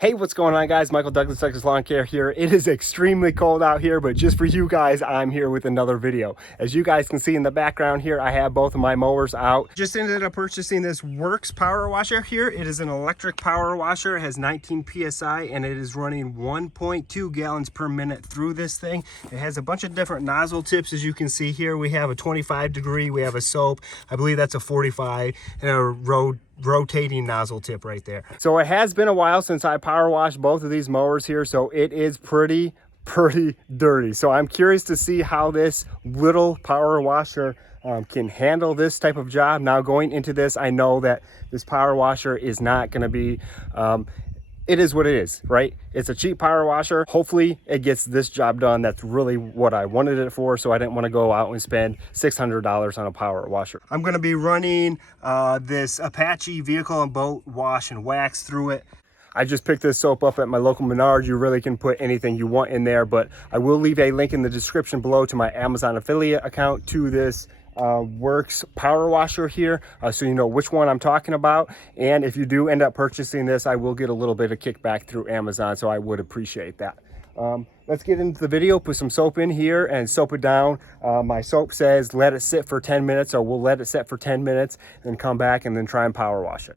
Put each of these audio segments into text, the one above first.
Hey, what's going on, guys? Michael Douglas, Texas Lawn Care here. It is extremely cold out here, but just for you guys, I'm here with another video. As you guys can see in the background here, I have both of my mowers out. Just ended up purchasing this Works power washer here. It is an electric power washer. It has 19 PSI and it is running 1.2 gallons per minute through this thing. It has a bunch of different nozzle tips, as you can see here. We have a 25 degree, we have a soap, I believe that's a 45, and a rotating nozzle tip right there. So it has been a while since I power washed both of these mowers here, so it is pretty dirty. So I'm curious to see how this little power washer can handle this type of job. Now going into this, I know that this power washer is not going to be it is what it is, right? It's a cheap power washer. Hopefully it gets this job done. That's really what I wanted it for, so I didn't want to go out and spend $600 on a power washer. I'm going to be running this Apache vehicle and boat wash and wax through it. I just picked this soap up at my local Menards. You really can put anything you want in there, but I will leave a link in the description below to my Amazon affiliate account to this Works power washer here, so you know which one I'm talking about. And if you do end up purchasing this, I will get a little bit of kickback through Amazon, so I would appreciate that. Let's get into the video. Put some soap in here and soap it down. My soap says let it sit for 10 minutes, so we'll let it sit for 10 minutes and come back and then try and power wash it.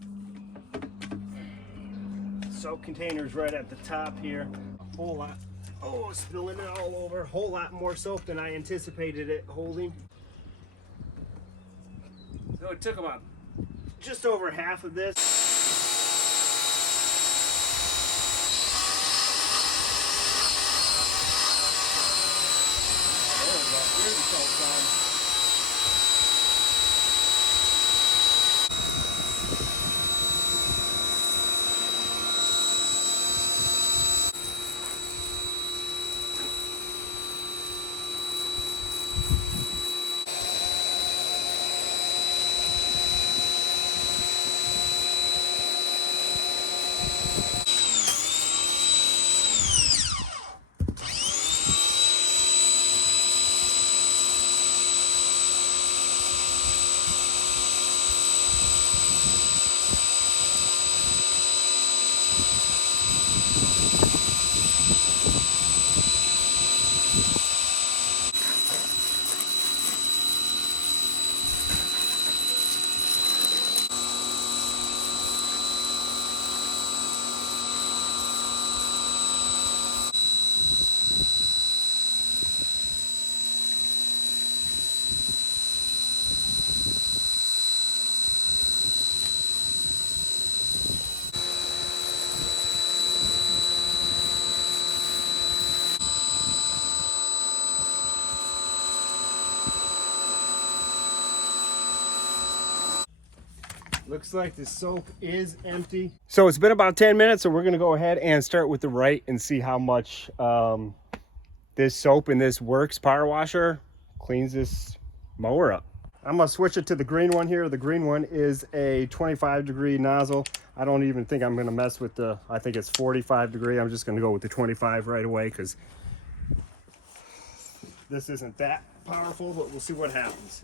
Soap container's right at the top here. A whole lot. Oh, spilling it all over. A whole lot more soap than I anticipated it holding. So it took about just over half of this. There we go. Here's the soap done. Looks like the soap is empty. So it's been about 10 minutes, so we're gonna go ahead and start with the right and see how much this soap in this Works power washer cleans this mower up. I'm gonna switch it to the green one here. The green one is a 25 degree nozzle. I don't even think I'm gonna mess with the, I think it's 45 degree. I'm just gonna go with the 25 right away because this isn't that powerful, but we'll see what happens.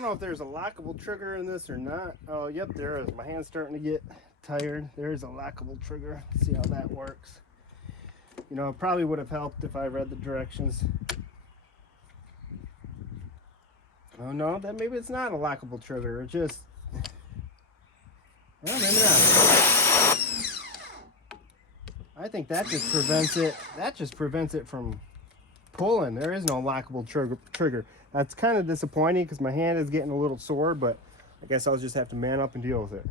don't know if there's a lockable trigger in this or not. Oh, yep, there is. My hand's starting to get tired. There's a lockable trigger. Let's see how that works. You know, it probably would have helped if I read the directions. Oh no, that maybe it's not a lockable trigger. It just, well, maybe not. I think that just prevents it. That just prevents it from pulling. There is no lockable trigger. That's kind of disappointing because my hand is getting a little sore, but I guess I'll just have to man up and deal with it.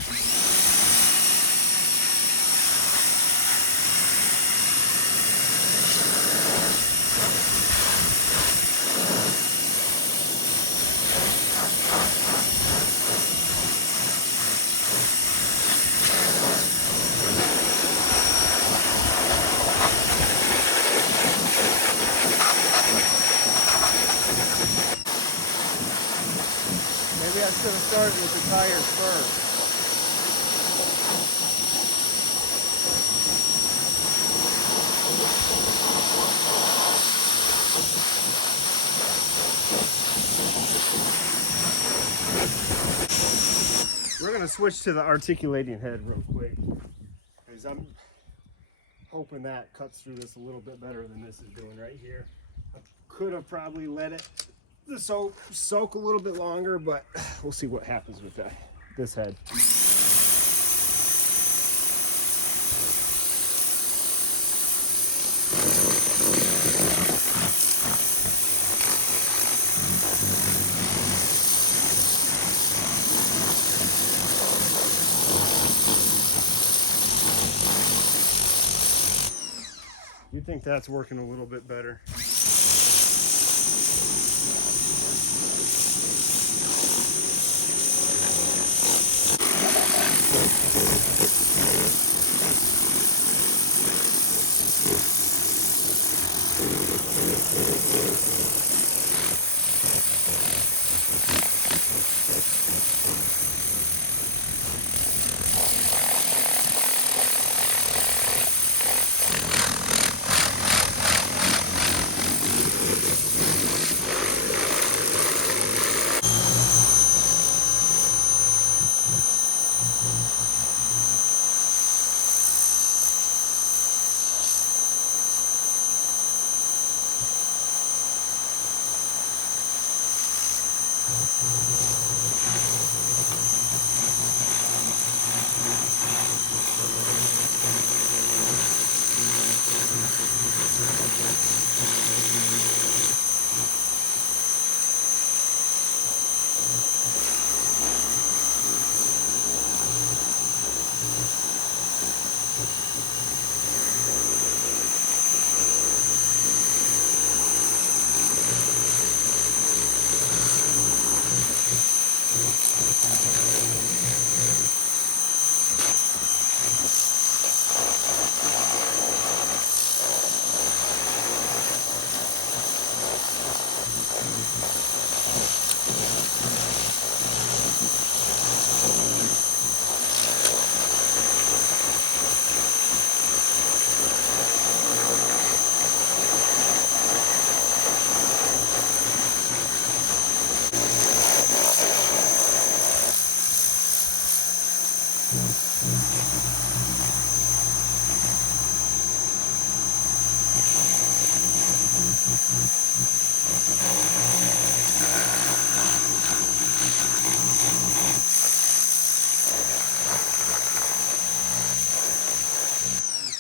Maybe I should have started with the tires first. We're going to switch to the articulating head real quick, because I'm hoping that cuts through this a little bit better than this is doing right here. I could have probably let it the soak a little bit longer, but we'll see what happens with this head. You think that's working a little bit better?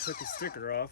Took the sticker off.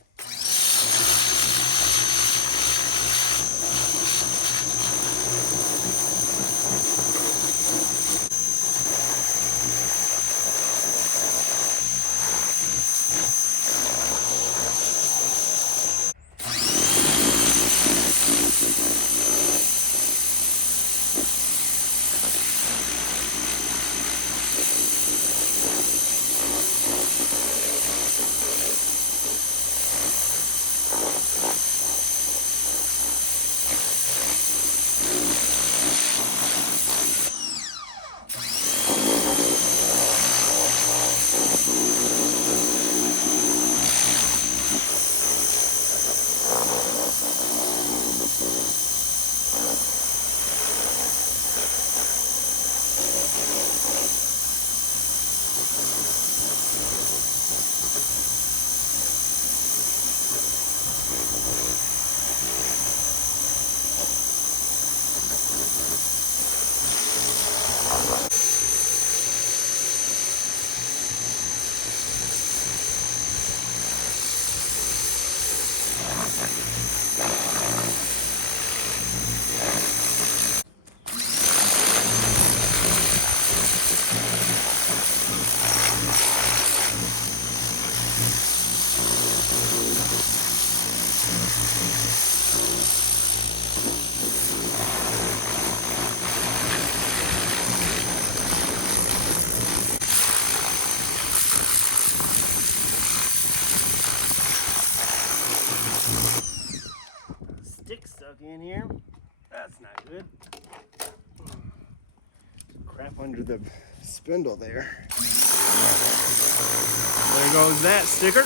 That's not good. Crap under the spindle there. There goes that sticker.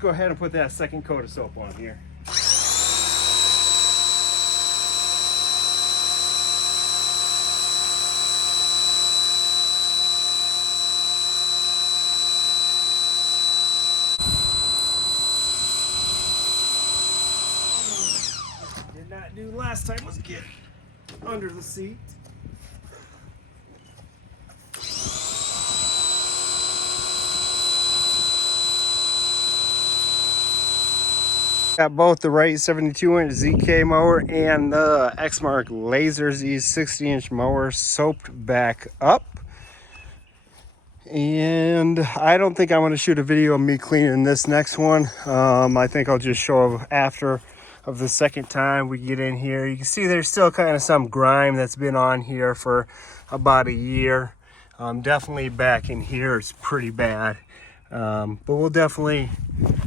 Go ahead and put that second coat of soap on here. Did not do last time was get under the seat. Got both the Wright 72-inch ZK mower and the Exmark Laser Z 60-inch mower soaped back up. And I don't think I'm going to shoot a video of me cleaning this next one. I think I'll just show after of the second time we get in here. You can see there's still kind of some grime that's been on here for about a year. Definitely back in here is pretty bad. But we'll definitely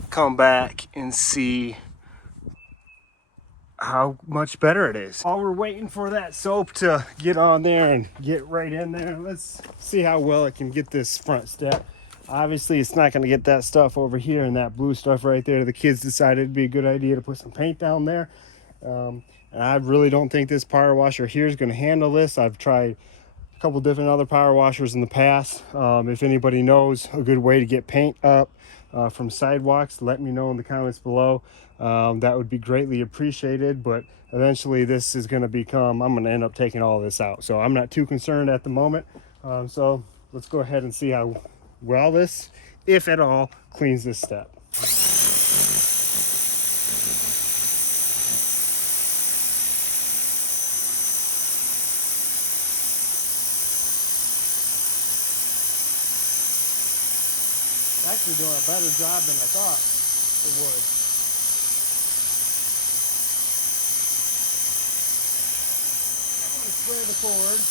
come back and see how much better it is. While we're waiting for that soap to get on there and get right in there, let's see how well it can get this front step. Obviously it's not going to get that stuff over here and that blue stuff right there. The kids decided it'd be a good idea to put some paint down there. And I really don't think this power washer here is going to handle this. I've tried a couple different other power washers in the past. If anybody knows a good way to get paint up from sidewalks, let me know in the comments below. That would be greatly appreciated, but eventually this is going to become, I'm going to end up taking all this out. So I'm not too concerned at the moment. So let's go ahead and see how well this, if at all, cleans this step. Actually doing a better job than I thought it would. I'm going to spray the cord.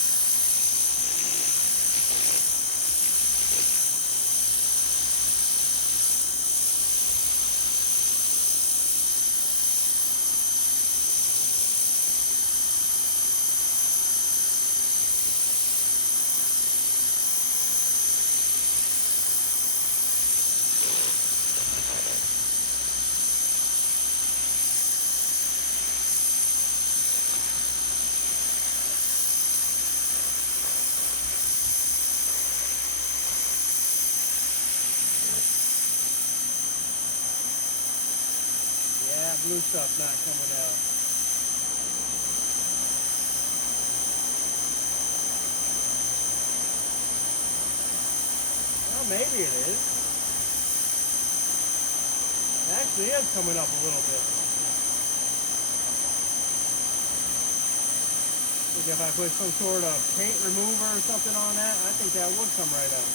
Blue stuff not coming out. Well, maybe it is. It actually is coming up a little bit. I think if I put some sort of paint remover or something on that, I think that would come right out.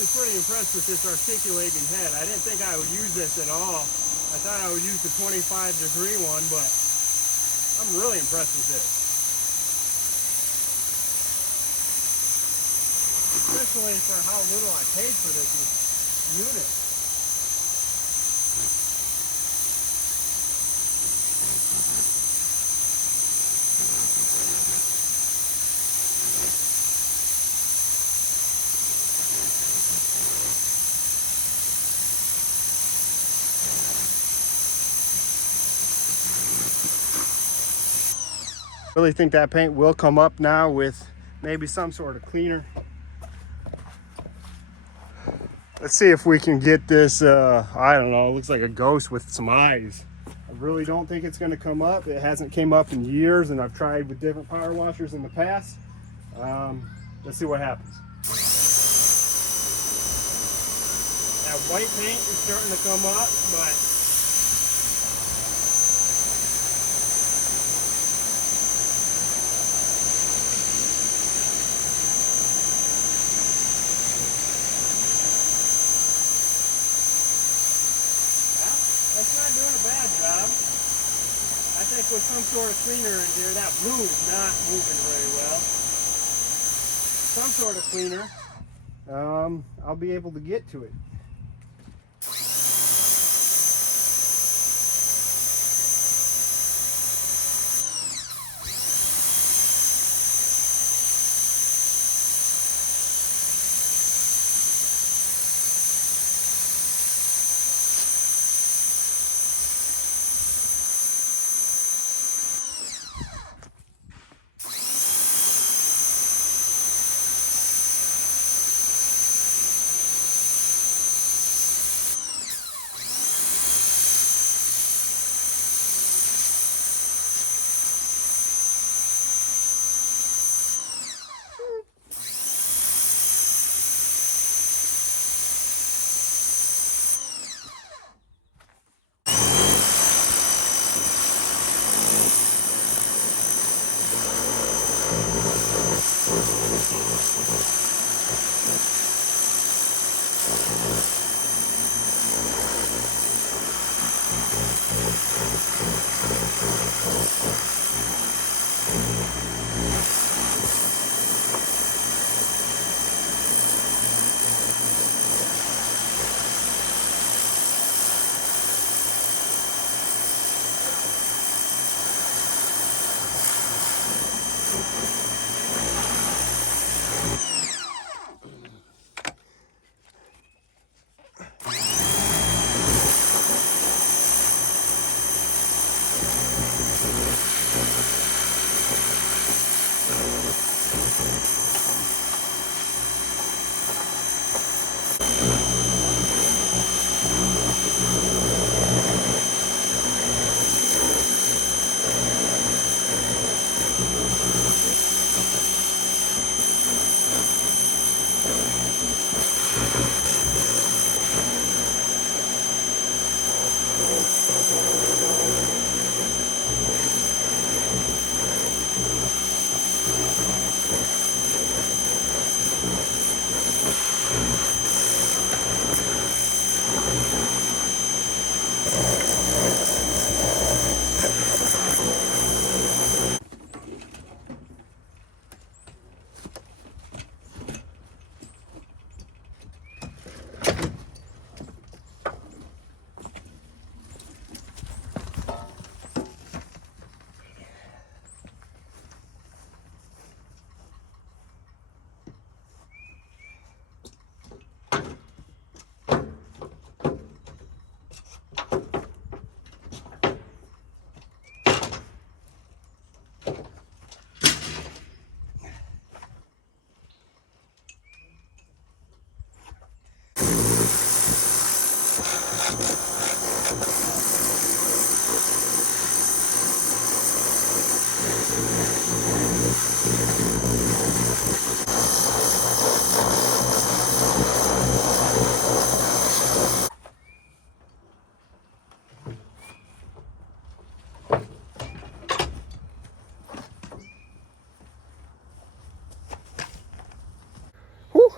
actually pretty impressed with this articulating head. I didn't think I would use this at all. I thought I would use the 25-degree one, but I'm really impressed with this. Especially for how little I paid for this unit. Really think that paint will come up now with maybe some sort of cleaner. Let's see if we can get this, I don't know, it looks like a ghost with some eyes. I really don't think it's going to come up. It hasn't came up in years, and I've tried with different power washers in the past. Let's see what happens. That white paint is starting to come up, but that's not doing a bad job. I think with some sort of cleaner in here, that blue is not moving very well. Some sort of cleaner, I'll be able to get to it.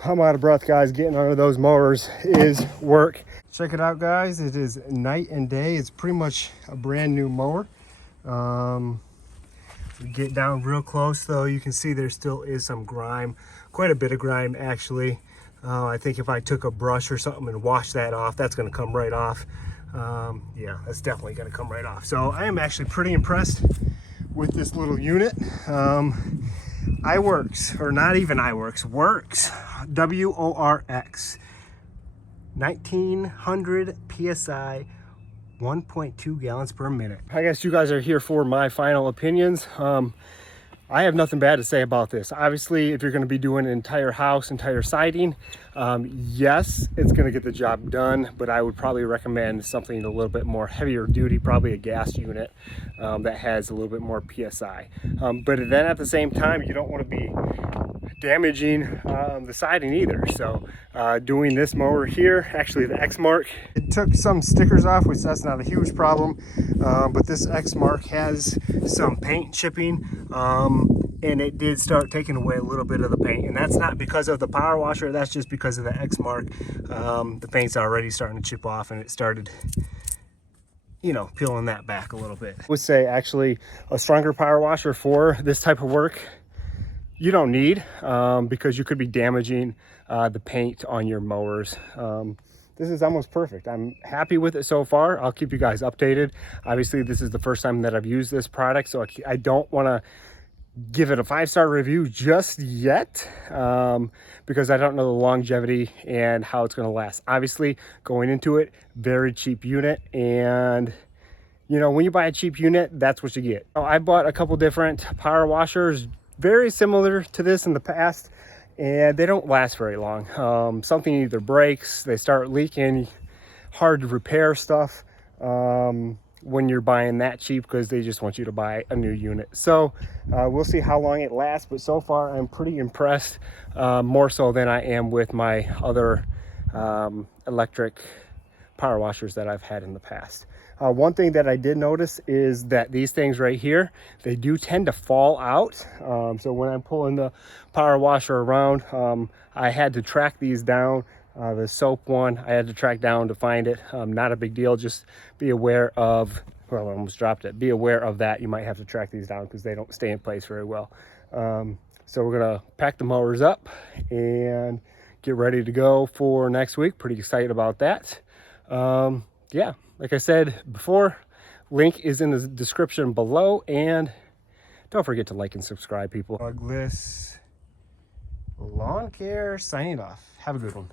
I'm out of breath, guys. Getting under those mowers is work. Check it out, guys. It is night and day. It's pretty much a brand new mower. Get down real close though, you can see there still is some grime, quite a bit of grime actually. I think if I took a brush or something and washed that off, that's going to come right off. Yeah, that's definitely going to come right off. So I am actually pretty impressed with this little unit. iWorks, or not even iWorks, Works, W-O-R-X, 1900 PSI, 1.2 gallons per minute. I guess you guys are here for my final opinions. I have nothing bad to say about this. Obviously, if you're going to be doing an entire house, entire siding, yes, it's going to get the job done, but I would probably recommend something a little bit more heavier duty, probably a gas unit that has a little bit more PSI. But then at the same time, you don't want to be damaging the siding either. So doing this mower here, actually the Exmark, it took some stickers off, which that's not a huge problem, but this Exmark has some paint chipping, and it did start taking away a little bit of the paint, and that's not because of the power washer, that's just because of the Exmark. The paint's already starting to chip off, and it started, you know, peeling that back a little bit. I would say actually a stronger power washer for this type of work you don't need, because you could be damaging the paint on your mowers. This is almost perfect. I'm happy with it so far. I'll keep you guys updated. Obviously, this is the first time that I've used this product, so I don't want to give it a 5-star review just yet, because I don't know the longevity and how it's going to last. Obviously, going into it, very cheap unit, and you know, when you buy a cheap unit, that's what you get. I bought a couple different power washers very similar to this in the past, and they don't last very long. Something either breaks, they start leaking, hard to repair stuff when you're buying that cheap, because they just want you to buy a new unit. So we'll see how long it lasts, but so far I'm pretty impressed, more so than I am with my other electric power washers that I've had in the past. One thing that I did notice is that these things right here, they do tend to fall out. So when I'm pulling the power washer around, I had to track these down. The soap one, I had to track down to find it. Not a big deal, just be aware of, well, I almost dropped it. Be aware of that. You might have to track these down because they don't stay in place very well. So we're gonna pack the mowers up and get ready to go for next week. Pretty excited about that. Yeah, like I said before, link is in the description below, and don't forget to like and subscribe, people. Douglas Lawn Care signing off. Have a good one.